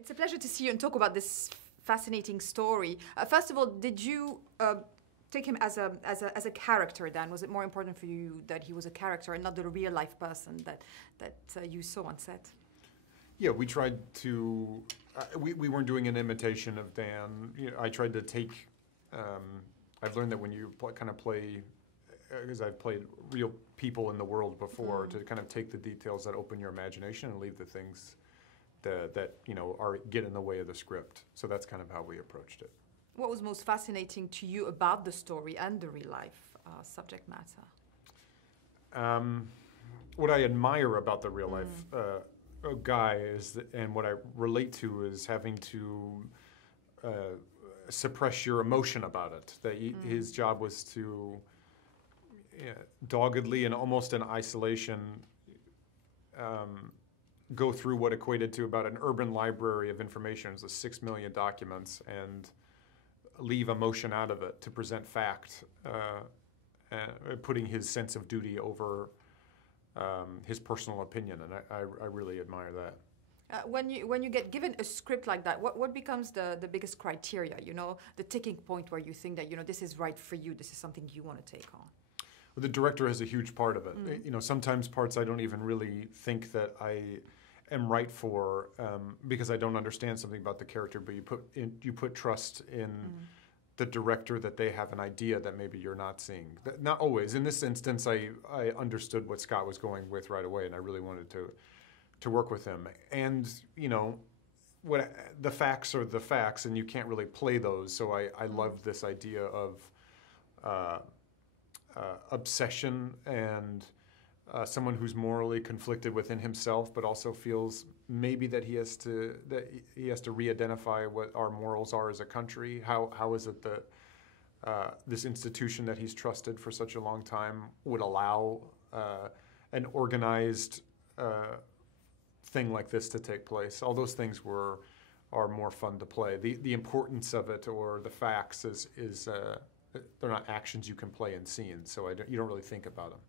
It's a pleasure to see you and talk about this fascinating story. First of all, did you take him as a character then? Was it more important for you that he was a character and not the real life person that you saw on set? Yeah, we tried to, we weren't doing an imitation of Dan. You know, I tried to take, I've learned that when you kind of play, because I've played real people in the world before, to kind of take the details that open your imagination and leave the things that you know get in the way of the script. So that's kind of how we approached it. What was most fascinating to you about the story and the real life subject matter? What I admire about the real life guy is, and what I relate to, is having to suppress your emotion about it. That his job was to doggedly and almost in isolation go through what equated to about an urban library of information. It was 6 million documents, and leave emotion out of it to present fact, putting his sense of duty over his personal opinion, and I really admire that. When you get given a script like that, what becomes the biggest criteria? You know, the ticking point where you think that this is right for you, this is something you want to take on. Well, the director has a huge part of it. You know, sometimes parts I don't even really think that I am right for because I don't understand something about the character. But you put trust in the director that they have an idea that maybe you're not seeing. Not always. In this instance, I understood what Scott was going with right away, and I really wanted to work with him. And you know, the facts are the facts, and you can't really play those. So I love this idea of obsession and someone who's morally conflicted within himself, but also feels maybe that he has to re-identify what our morals are as a country. How is it that this institution that he's trusted for such a long time would allow an organized thing like this to take place? All those things are more fun to play. The importance of it, or the facts, is they're not actions you can play in scenes, so you don't really think about them.